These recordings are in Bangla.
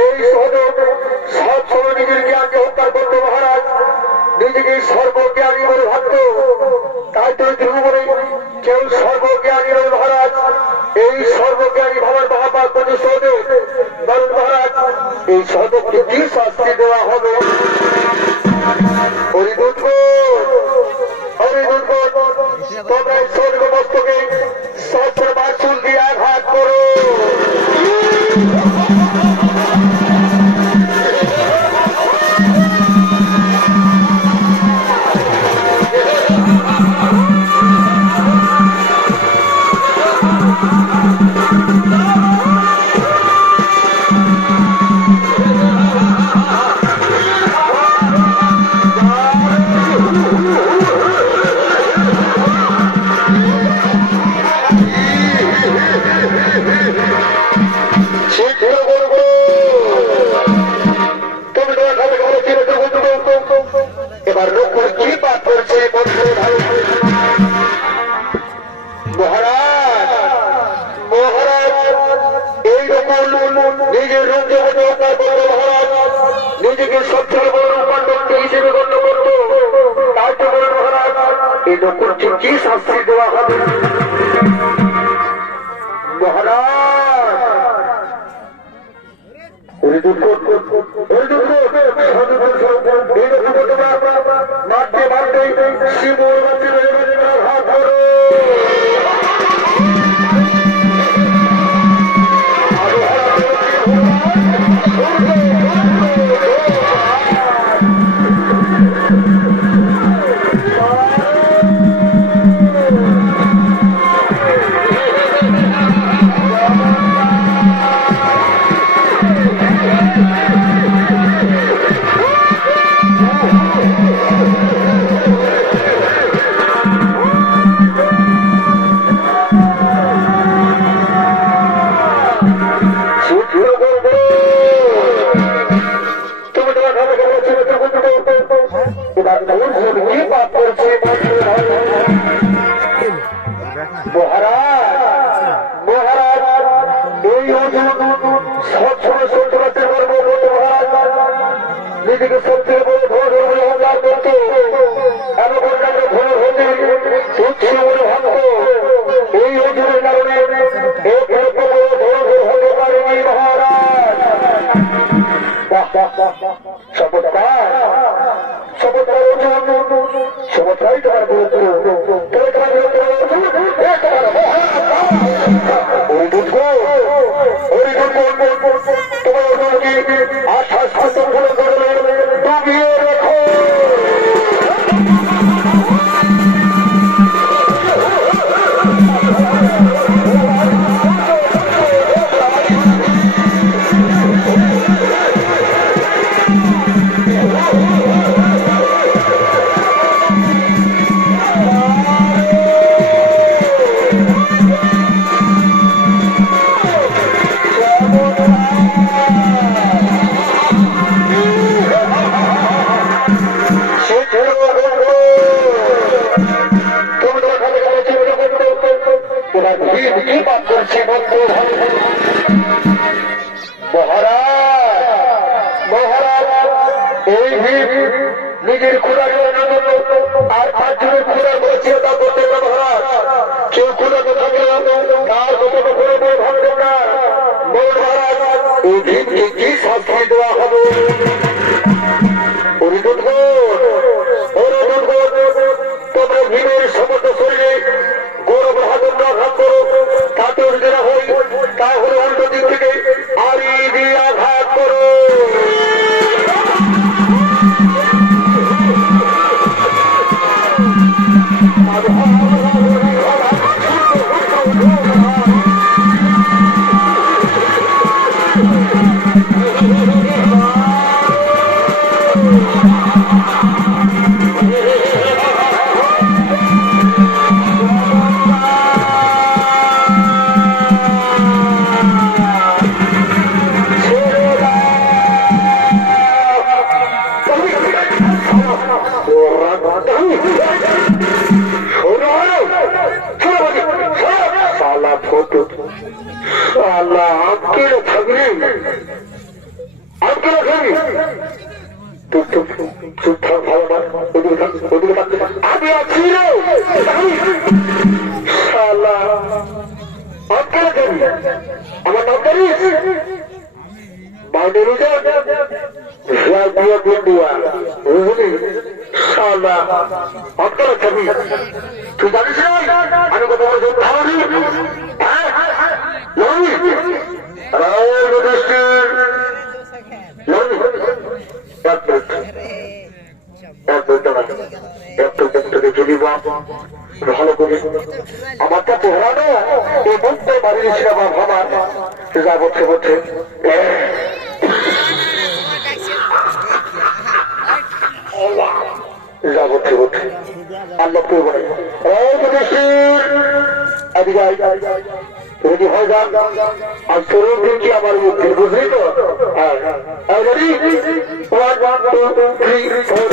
এই সহযোগ সব সময় নিজের জ্ঞানকে হত্যা করতো মহারাজ নিজেকে সর্বজ্ঞানী বলে ভাবত তাই তো ধ্রুব বলে কেউ সর্বজ্ঞানী বলে মহারাজ, এই সর্বজ্ঞানী ভাবার মহাপাত সহযোগ শাস্তি দেওয়া হবে মহারাজ মারতে এই কারণে নিজের খুদার আর পাঁচজনের খুদার করে চিন্তা করতে না মহারাজ কেউ খুদাকে থাকলে তার কথা করে বলে ভাববেন না মহারাজ, এই ভীমকে কি শাস্তি দেওয়া হবে? फोटो अल्लाह आपके लिए छगरी आपके लिए छगरी तू तू तू थोड़ा भाव मार उधर खा उधर खा अब ये चीरो अल्लाह आपके लिए छगरी আমার নাম জানিস বাউন্ডারি রাজিয়া বন্ধুয়া বুঝলি শালা অন্তর ছবি তুই জানিস না আমি কত বড় যোদ্ধা দেখে দিব ভালো করে আমারটা এই মুখটাই বাড়ি দিচ্ছি না বাবা আমার যা বলছে বলছে যা বলছে বলছে আল্লাহ করব না এই যুধিষ্ঠির এদিকে আয়। তুমি কি ভয় যান আর তোর কি আমার মুখে বুঝলি তো হ্যাঁ হ্যাঁ ready one two three four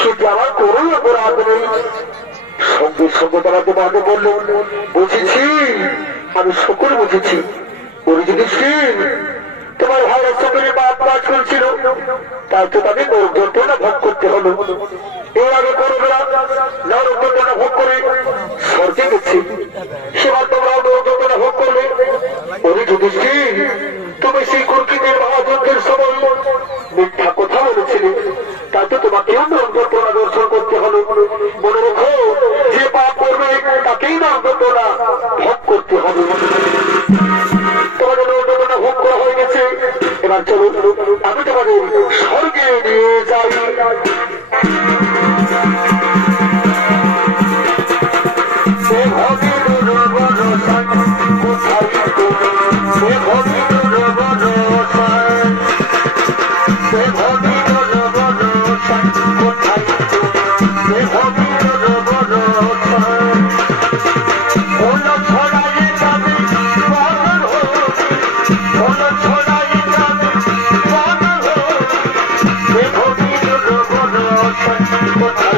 সেটি আমার অপরাধ? নেই সঙ্গে সঙ্গে তারা তোমাকে বলল, বুঝেছি, আমি সকল বুঝেছি। ওই যুধিষ্ঠির তোমার ভাইয়ের বাপ কাজ করেছিল তাই তো তাকে ভোগ করতে হলো। এর আগে করবেরা নরকটনা ভোগ করে স্বর্গে tell you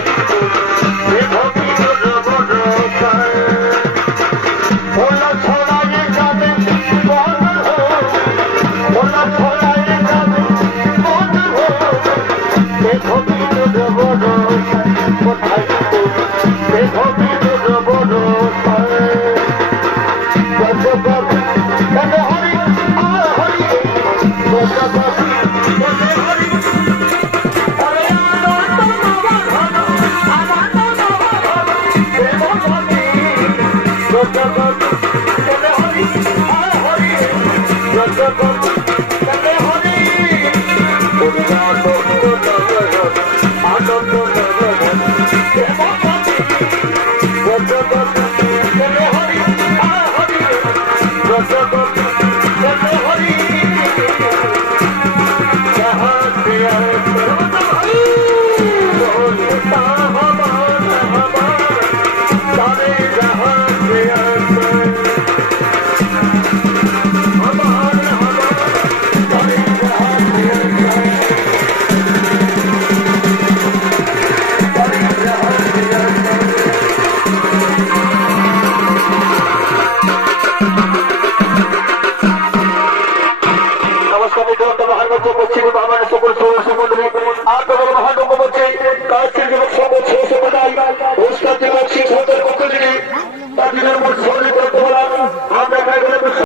Thank you.